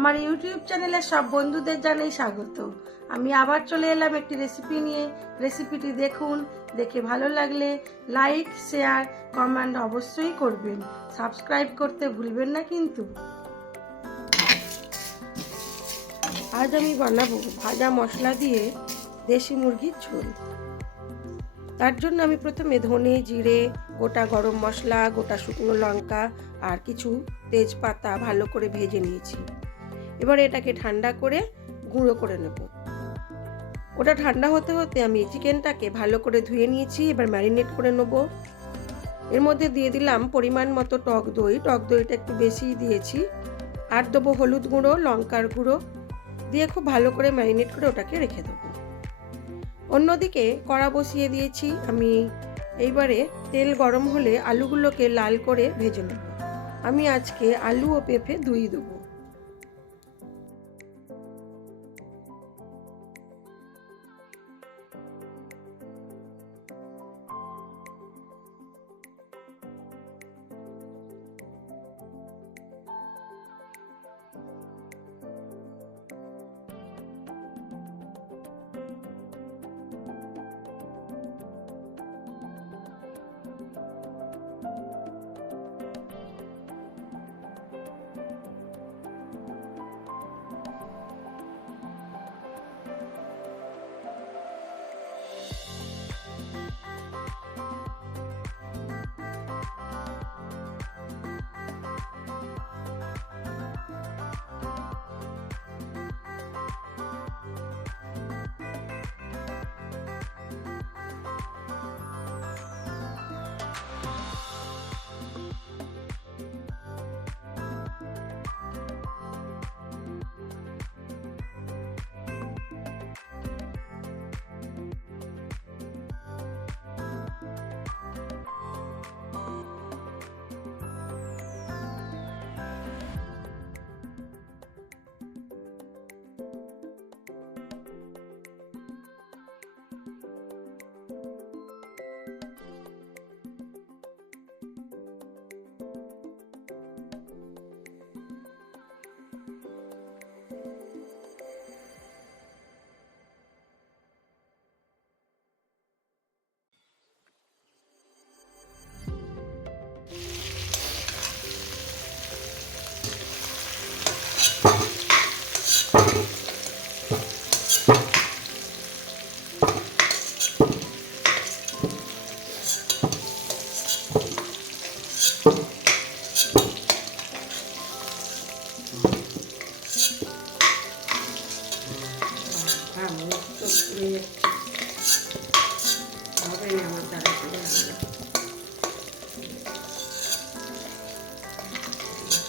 আমার ইউটিউব চ্যানেলে সব বন্ধুদের জানাই স্বাগত। আমি আবার চলে এলাম একটি রেসিপি নিয়ে। রেসিপিটি দেখুন, দেখে ভালো লাগলে লাইক, শেয়ার, কমেন্ট অবশ্যই করবেন। সাবস্ক্রাইব করতে ভুলবেন না কিন্তু। আজ আমি বানাবো ভাজা মশলা দিয়ে দেশি মুরগির ঝোল। তার জন্য আমি প্রথমে ধনে, জিরে, গোটা গরম মশলা, গোটা শুকনো লঙ্কা আর কিছু তেজপাতা ভালো করে ভেজে নিয়েছি। এবার এটাকে ঠান্ডা করে গুঁড়ো করে নেব। ওটা ঠান্ডা হতে হতে আমি চিকেনটাকে ভালো করে ধুয়ে নিয়েছি। এবার ম্যারিনেট করে নেব। এর মধ্যে দিয়ে দিলাম পরিমাণ মতো টক দই। টক দইটা একটু বেশি দিয়েছি। আর দেবো হলুদ গুঁড়ো, লঙ্কার গুঁড়ো দিয়ে খুব ভালো করে ম্যারিনেট করে ওটাকে রেখে দেবো। অন্যদিকে কড়া বসিয়ে দিয়েছি আমি। এইবারে তেল গরম হলে আলুগুলোকে লাল করে ভেজে নেব। আমি আজকে আলু ও পেঁপে দুই দেবো।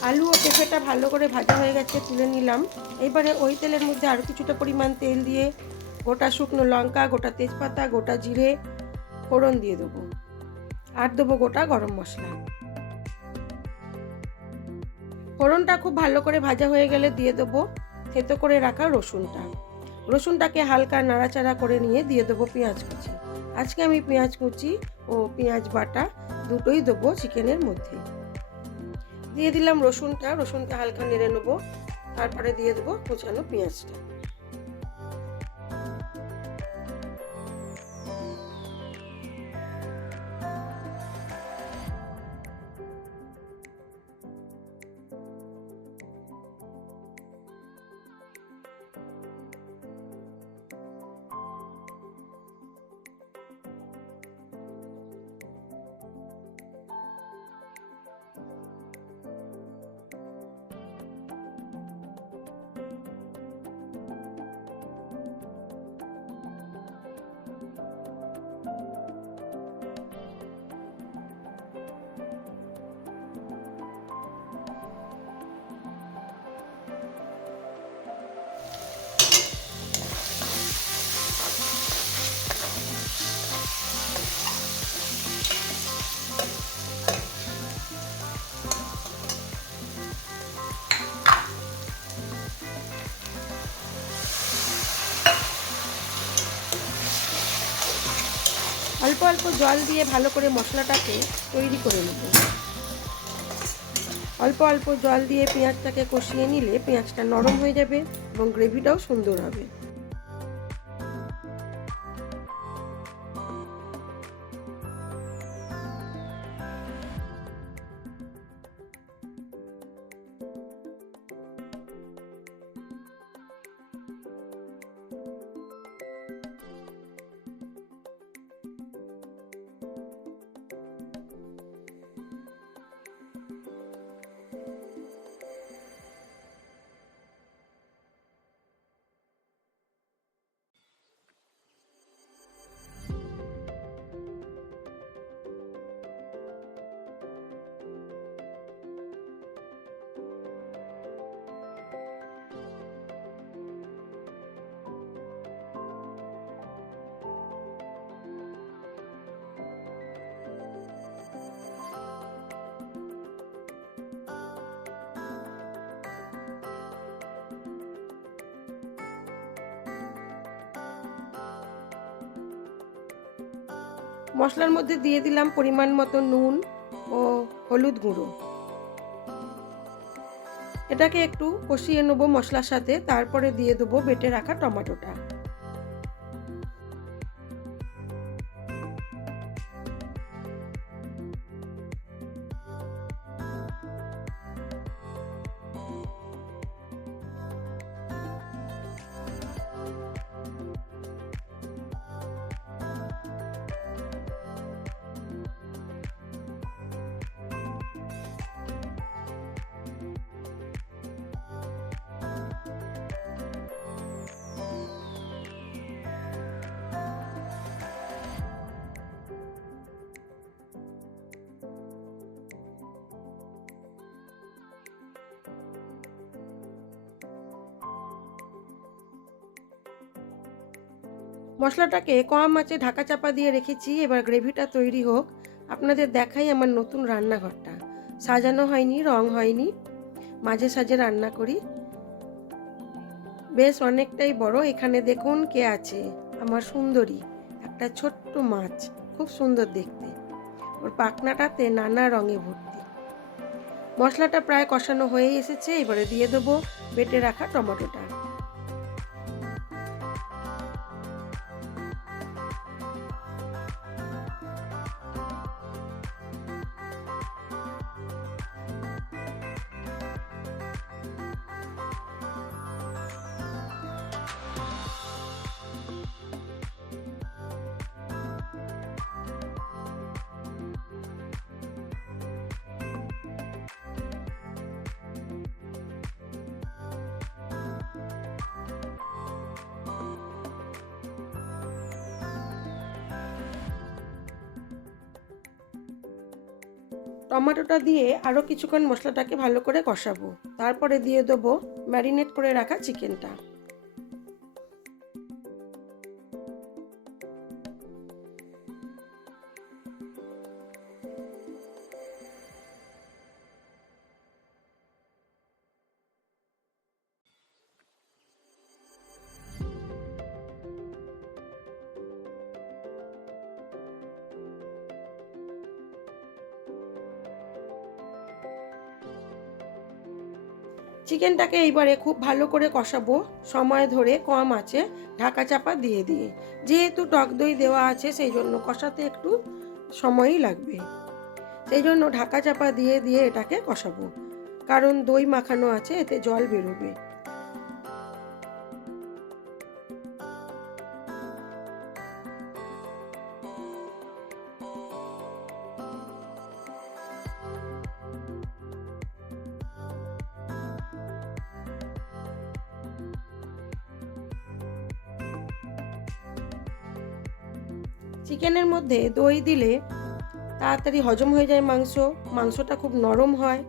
আলু ও পেঁপেটা ভালো করে ভাজা হয়ে গেছে, তুলে নিলাম। এবারে ওই তেলের মধ্যে আরও কিছুটা পরিমাণ তেল দিয়ে গোটা শুকনো লঙ্কা, গোটা তেজপাতা, গোটা জিরে ফোড়ন দিয়ে দেবো। আর দেবো গোটা গরম মশলা। ফোড়নটা খুব ভালো করে ভাজা হয়ে গেলে দিয়ে দেবো থেতো করে রাখা রসুনটা। রসুনটাকে হালকা নাড়াচাড়া করে নিয়ে দিয়ে দেবো পেঁয়াজ কুচি। আজকে আমি পেঁয়াজ কুচি ও পেঁয়াজ বাটা দুটোই দেবো চিকেনের মধ্যে। দিয়ে দিলাম রসুনটা হালকা নেড়ে নেবো। তারপরে দিয়ে দেবো কুচানো পেঁয়াজটা। অল্প অল্প জল দিয়ে ভালো করে মশলাটাকে তৈরি করে নেব। অল্প অল্প জল দিয়ে পেঁয়াজটাকে কষিয়ে নিলে পেঁয়াজটা নরম হয়ে যাবে এবং গ্রেভিটাও সুন্দর হবে। মশলার মধ্যে দিয়ে দিলাম পরিমাণ মতো নুন ও হলুদ গুঁড়ো। এটাকে একটু কষিয়ে নেবো মশলার সাথে, তারপরে দিয়ে দেবো বেটে রাখা টমেটোটা। মশলাটাকে কম আঁচে ঢাকা চাপা দিয়ে রেখেছি। এবার গ্রেভিটা তৈরি হোক। আপনাদের দেখাই আমার নতুন রান্নাঘরটা। সাজানো হয়নি, রং হয়নি, মাঝে সাঝে রান্না করি। বেশ অনেকটাই বড়। এখানে দেখুন কে আছে, আমার সুন্দরী একটা ছোট্ট মাছ, খুব সুন্দর দেখতে। ওর পাখনাটাতে নানা রঙে ভর্তি। মশলাটা প্রায় কষানো হয়ে এসেছে। এবারে দিয়ে দেবো বেটে রাখা টমেটোটা। টমেটোটা দিয়ে আরও কিছুক্ষণ মশলাটাকে ভালো করে কষাবো। তারপরে দিয়ে দেবো ম্যারিনেট করে রাখা চিকেনটা। চিকেনটাকে এইবারে খুব ভালো করে কষাবো, সময় ধরে কম আঁচে ঢাকা চাপা দিয়ে দিয়ে। যেহেতু টক দই দেওয়া আছে সেই জন্য কষাতে একটু সময়ই লাগবে। সেই জন্য ঢাকা চাপা দিয়ে দিয়ে এটাকে কষাবো, কারণ দই মাখানো আছে, এতে জল বেরোবে। চিকেনের মধ্যে দই দিলে তাড়াতাড়ি হজম হয়ে যায় মাংসটা খুব নরম হয়,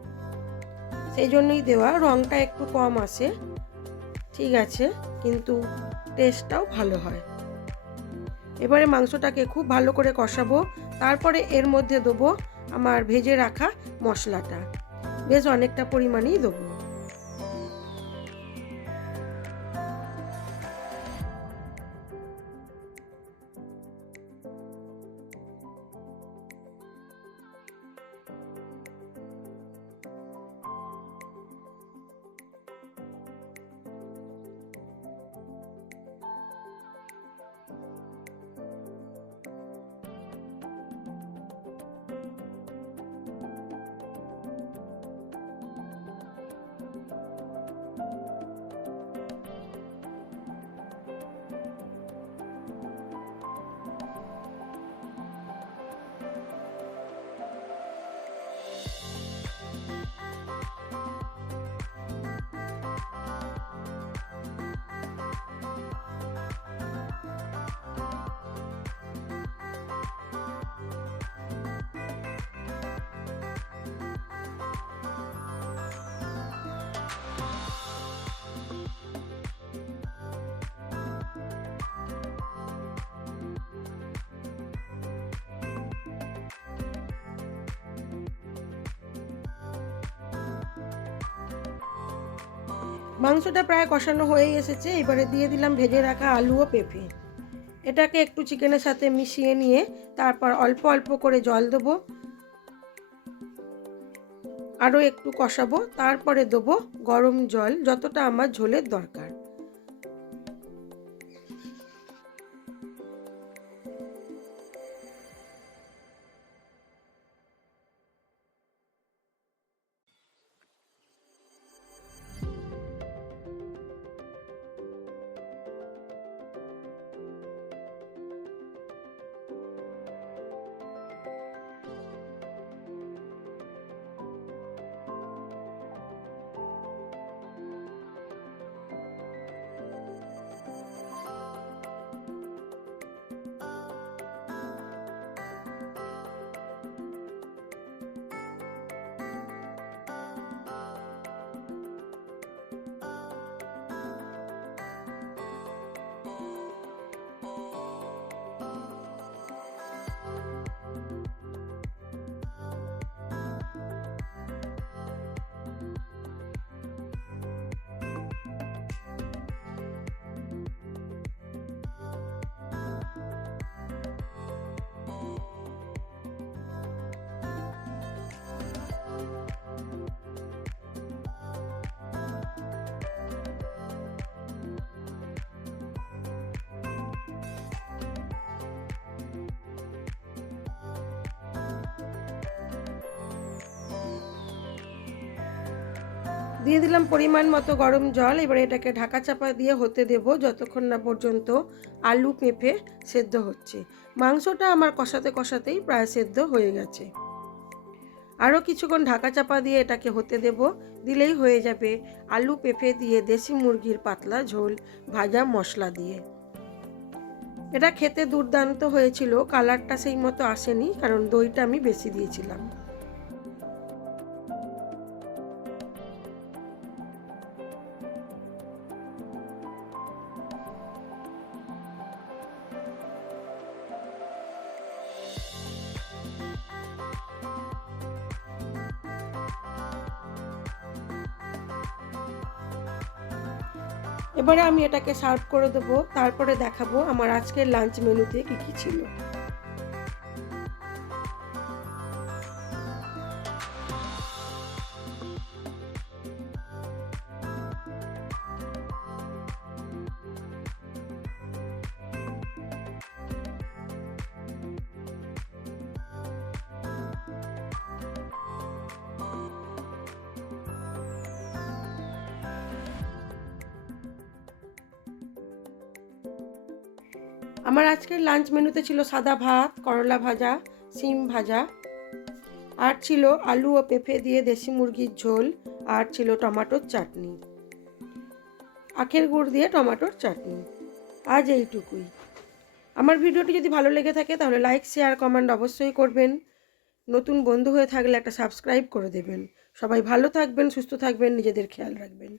সেই জন্যই দেওয়া। রঙটা একটু কম আসে, ঠিক আছে, কিন্তু টেস্টটাও ভালো হয়। এবারে মাংসটাকে খুব ভালো করে কষাবো। তারপরে এর মধ্যে দেবো আমার ভেজে রাখা মশলাটা, বেশ অনেকটা পরিমাণেই দেবো। মাংসটা প্রায় কষানো হয়ে এসেছে। এবারে দিয়ে দিলাম ভেজে রাখা আলু ও পেঁপে। এটাকে একটু চিকেনের সাথে মিশিয়ে নিয়ে তারপর অল্প অল্প করে জল দেবো, আরও একটু কষাবো, তারপরে দেবো গরম জল যতটা আমার ঝোলের দরকার। দিয়ে দিলাম পরিমাণ মতো গরম জল। এবারে এটাকে ঢাকা চাপা দিয়ে হতে দেব যতক্ষণ না পর্যন্ত আলু পেঁপে সেদ্ধ হচ্ছে। মাংসটা আমার কষাতে কষাতেই প্রায় সেদ্ধ হয়ে গেছে। আরও কিছুক্ষণ ঢাকা চাপা দিয়ে এটাকে হতে দেব, দিলেই হয়ে যাবে আলু পেঁপে দিয়ে দেশি মুরগির পাতলা ঝোল ভাজা মশলা দিয়ে। এটা খেতে দুর্দান্ত হয়েছিল। কালারটা সেই মতো আসেনি কারণ দইটা আমি বেশি দিয়েছিলাম। এবারে আমি এটাকে সার্ভ করে দেবো, তারপরে দেখাবো আমার আজকের লাঞ্চ মেনুতে কী কী ছিল। আমার আজকের লাঞ্চ মেনুতে ছিল সাদা ভাত, করলা ভাজা, সিম ভাজা, আর ছিল আলু ও পেঁপে দিয়ে দেশি মুরগির ঝোল, আর ছিল টমেটোর চাটনি, আখের গুড় দিয়ে টমেটোর চাটনি। আজ এইটুকুই। আমার ভিডিওটি যদি ভালো লেগে থাকে তাহলে লাইক শেয়ার কমেন্ট অবশ্যই করবেন। নতুন বন্ধু হয়ে থাকলে একটা সাবস্ক্রাইব করে দেবেন। সবাই ভালো থাকবেন, সুস্থ থাকবেন, নিজেদের খেয়াল রাখবেন।